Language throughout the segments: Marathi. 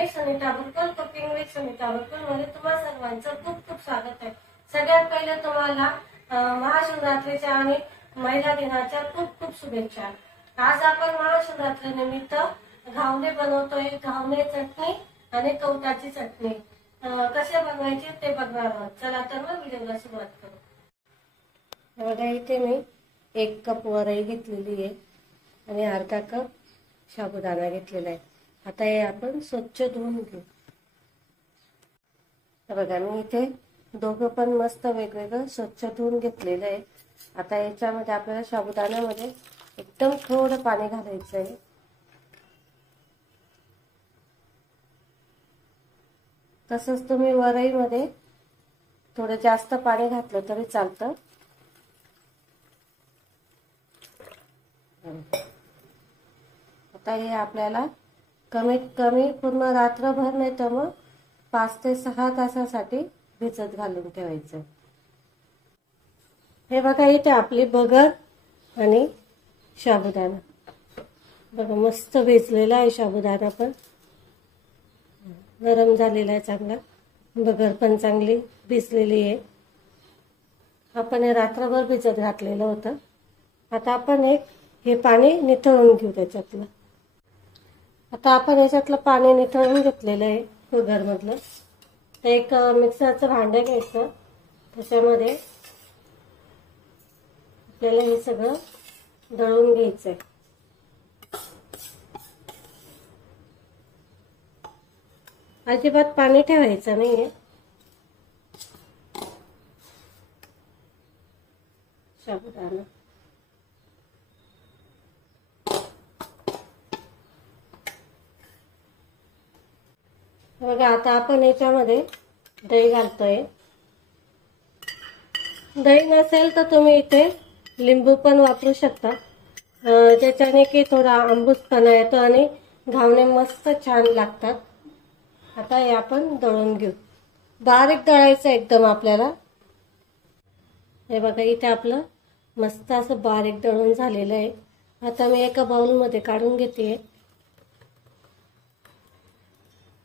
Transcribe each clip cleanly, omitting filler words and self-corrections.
Me Sunita Burkar cooking with Sunita Burkar मध्ये तुम्हा सर्वांचं खूप खूप स्वागत आहे। सगळ्यात पहिले तुम्हाला महाशिवरात्रीच्या आणि महिला दिनाच्या खूप खूप शुभेच्छा। आज आपण महाशिवरात्री निमित्त घावणे बनवतोय। घावणे चटणी आणि कवटाची चटणी कसे बनवायचे ते बघणार आहोत। चला तर मग व्हिडिओला सुरुवात करू। बघा इथे मी 1 कप वरई घेतलेली आहे आणि अर्धा कप साबुदाणा घेतलेला आहे। आता हे आपण स्वच्छ धुवून घेऊ। बघा मी इथे दोघं पण मस्त वेगवेगळं स्वच्छ धुवून घेतलेलं आहे। आता याच्यामध्ये आपल्याला साबुदाण्यामध्ये एकदम थोडं पाणी घालायचं आहे। तसंच तुम्ही वरईमध्ये थोडं जास्त पाणी घातलं तरी चालतं। आता हे आपल्याला कमीत कमी पूर्ण रात्रभर नाही तर मग 5 ते 6 तासासाठी भिजत घालून ठेवायचं। हे बघा इथे आपली बगर आणि साबुदाणा बघा मस्त भिजलेला आहे। साबुदाणा पण गरम झालेला आहे चांगला, बगर पण चांगली भिजलेली आहे। आपण हे रात्रभर भिजत घातलेलं होतं। आता आपण हे पाणी निथळून घेऊ त्याच्यातलं। आता आपण याच्यातलं पाणी निथळून घेतलेलं आहे कुकर मधलं। तर एक मिक्सरचं भांडं घ्यायचं, त्याच्यामध्ये आपल्याला हे सगळं दळून घ्यायचंय। अजिबात पाणी ठेवायचं नाहीये। साबुदाणा बघा आता आपण याच्यामध्ये दही घालतोय। दही नसेल तर तुम्ही इथे लिंबू पण वापरू शकता, ज्याच्याने की थोडा आंबूसपणा येतो आणि घावणे मस्त छान लागतात। आता हे आपण दळून घेऊ। बारीक दळायचं एकदम आपल्याला। हे बघा इथे आपलं मस्त असं बारीक दळून झालेलं आहे। आता मी एका बाउल मध्ये काढून घेते।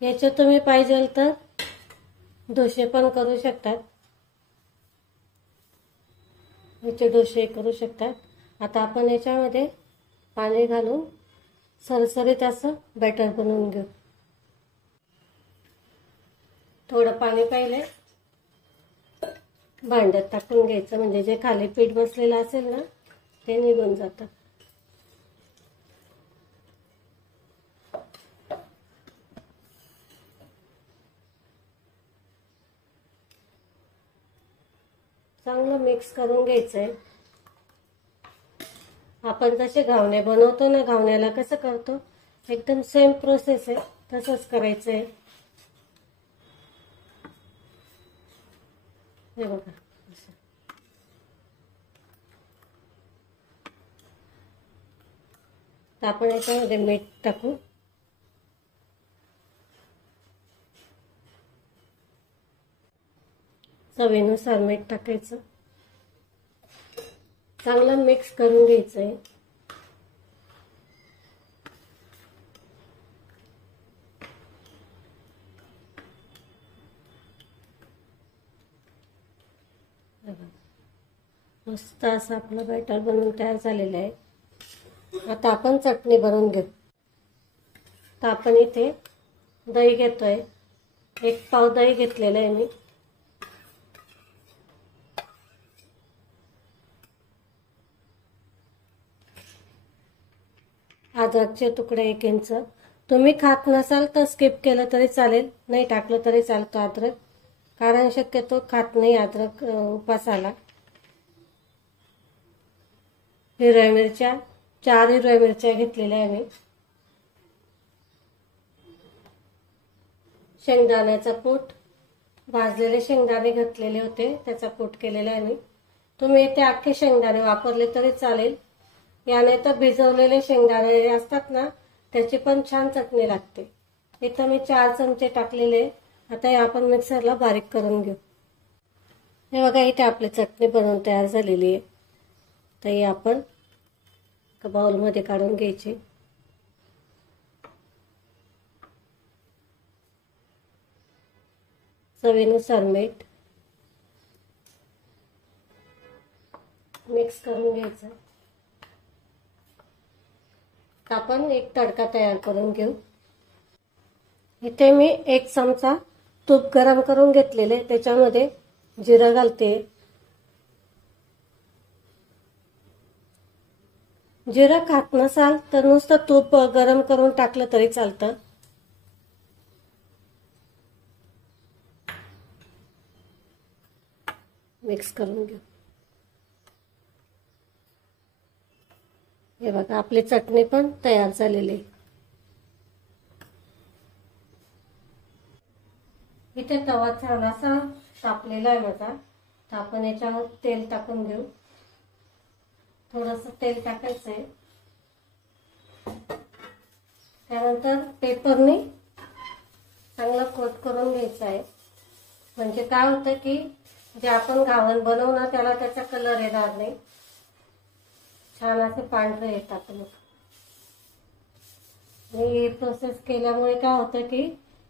याचे तुम्ही पाहिजे तर डोसे पण करू शकतात, याचे डोसे करू शकतात। आता आपण याच्यामध्ये पाणी घालून सरसरीत असं बॅटर बनवून घेऊ। थोडं पाणी पहिले भांड्यात टाकून घ्यायचं, म्हणजे जे खाली पीठ बसलेलं असेल ना ते निघून जातं। चांगलं मिक्स करून घ्यायचंय। आपण जसे घावणे बनवतो ना, घावण्याला कसं करतो एकदम सेम प्रोसेस आहे, तसंच करायचंय। हे बघा तर आपण याच्यामध्ये मीठ टाकू। चवीनुसार मीठ टाकायचं, चांगलं मिक्स करून घ्यायचंय। मस्त असं आपलं बॅटर बनवून तयार झालेलं आहे। आता आपण चटणी बनवून घेऊ। तर आपण इथे दही घेतोय, 1 पाव दही घेतलेलं आहे मी। अद्रकचे तुकडे 1 इंच। तुम्ही खात नसाल तर स्किप केलं तरी चालेल, नाही टाकलं तरी चालतं अद्रक, कारण शक्यतो खात नाही अद्रक उपासाला। हिरव्या मिरच्या 4 हिरव्या मिरच्या घेतलेल्या आहे मी। शेंगदाण्याचा कूट, भाजलेले शेंगदाणे घातलेले होते त्याचा कूट केलेला आहे मी। तुम्ही इथे अख्खे शेंगदाणे वापरले तरी चालेल, याने तर भिजवलेले शेंगदाणे असतात ना त्याची पण छान चटणी लागते। इथं मी 4 चमचे टाकलेले। आता हे आपण मिक्सरला बारीक करून घेऊ। हे बघा इथे आपली चटणी बनवून तयार झालेली आहे। तर हे आपण बाउल मध्ये काढून घ्यायची। चवीनुसार मीठ मिक्स करून घ्यायचं. आपण एक तडका तयार करून घेऊ. इथे मी 1 चमचा तूप गरम करून घेतलेले, त्याच्यामध्ये जिरं घालते. जिरं खात नसाल तर नुसतं तूप गरम करून टाकलं तरी चालतं. मिक्स करून घेऊ. हे बघा आपली चटणी पण तयार झालेली. इथे तवा थोडासा तापलेला आहे माझा, तर आपण याच्यावर तेल टाकून घेऊ. थोडंसं तेल टाकायचंय. त्यानंतर पेपरने चांगलं कोट करून घ्यायचं आहे. म्हणजे काय होतं की जे आपण घावण बनवणार त्याला त्याचा कलर येणार नाही, छान असे पांढरे येतात. ही प्रोसेस केल्यामुळे काय होतं की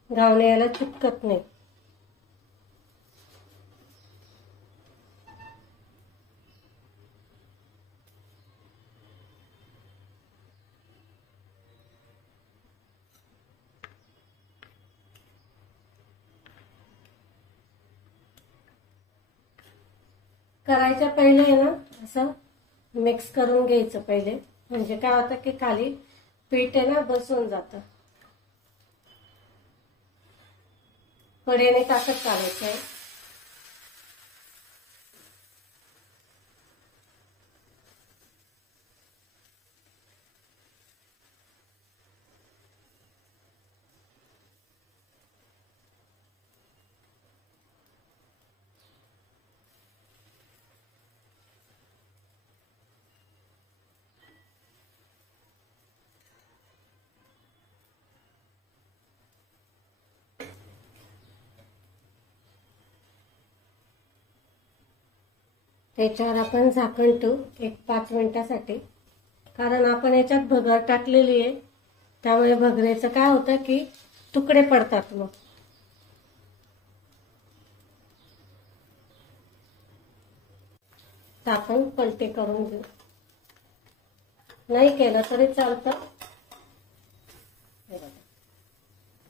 घावणे याला चिपकत नाही. करायच्या पहिले ना असं मिक्स करून घ्यायचं पहिले, म्हणजे काय होतं की खाली पीठ आहे ना बसून जातं. कडेने टाकत काढायचंय. त्याच्यावर आपण झाकण ठेवू 1-5 मिनिटासाठी, कारण आपण याच्यात भगर टाकलेली आहे, त्यामुळे भगरेचं काय होतं की तुकडे पडतात. मग आपण पलटे करून घेऊ. नाही केलं तरी चालतं.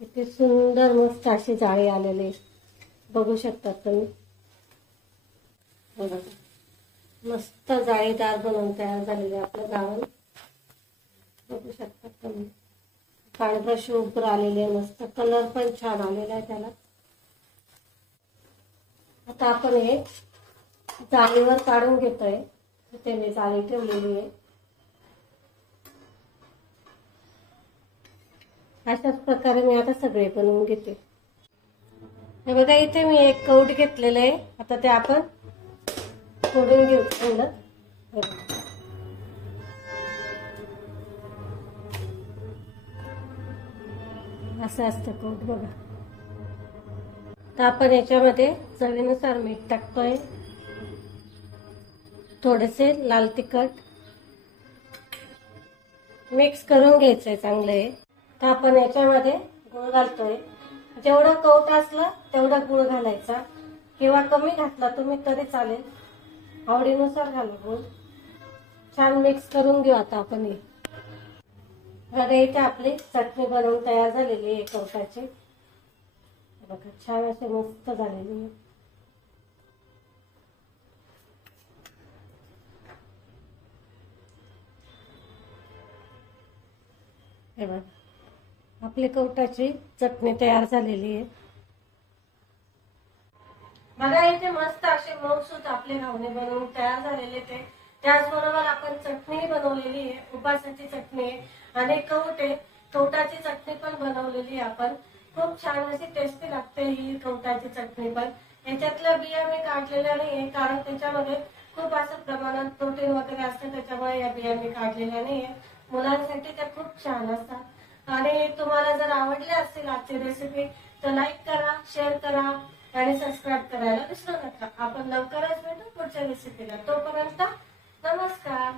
किती सुंदर मस्त अशी जाळी आलेली बघू शकता तुम्ही. बघा मस्त जाळीदार बनवून तयार झालेले आपलं घावण बघू शकता तुम्ही. पांढरं शुभ्र आलेले आहे, मस्त कलर पण छान आलेला आहे त्याला. आता आपण हे जाळीवर काढून घेतोय. इथे मी जाळी ठेवलेली आहे. अशाच प्रकारे मी आता सगळे बनवून घेते. हे बघा इथे मी एक कौट घेतलेलं आहे. आता ते आपण फोडून घेऊ चांगलं. असं असतं कौट बघा. तर आपण याच्यामध्ये चवीनुसार मीठ टाकतोय, थोडेसे लाल तिखट मिक्स करून घ्यायचंय चांगलं. तर आपण याच्यामध्ये गुळ घालतोय. जेवढं कौट असलं तेवढं गुळ घालायचा, किंवा कमी घातला तुम्ही तरी चालेल, आवडीनुसार घालू गुळ. छान मिक्स करून घेऊ आता आपण. बघा इथे आपली चटणी बनवून तयार झालेली आहे कौटाची. बघा छान असे मस्त झालेली आहे. हे बघा आपली कौटाची चटणी तयार झालेली आहे. बघा इथे मस्त असे मऊसूत आपले घावणे बनवून तयार झालेले ते. त्याचबरोबर आपण चटणी बनवलेली आहे, उपासाची चटणी आहे, आणि कौट आहे, कौटाची चटणी पण बनवलेली आहे आपण. खूप छान अशी टेस्टी लागते ही कौटाची चटणी पण. याच्यातल्या बिया मी काढलेल्या नाहीये, कारण त्याच्यामध्ये खूप असं प्रमाणात प्रोटीन वगैरे असतं, त्याच्यामुळे या बिया मी काढलेल्या नाहीये. मुलांसाठी त्या खूप छान असतात. आणि तुम्हाला जर आवडली असतील आजची रेसिपी तर लाईक करा, शेअर करा आणि सबस्क्राईब करायला विसरू नका. आपण लवकरच भेटू पुढच्या रेसिपीला. तोपर्यंत नमस्कार.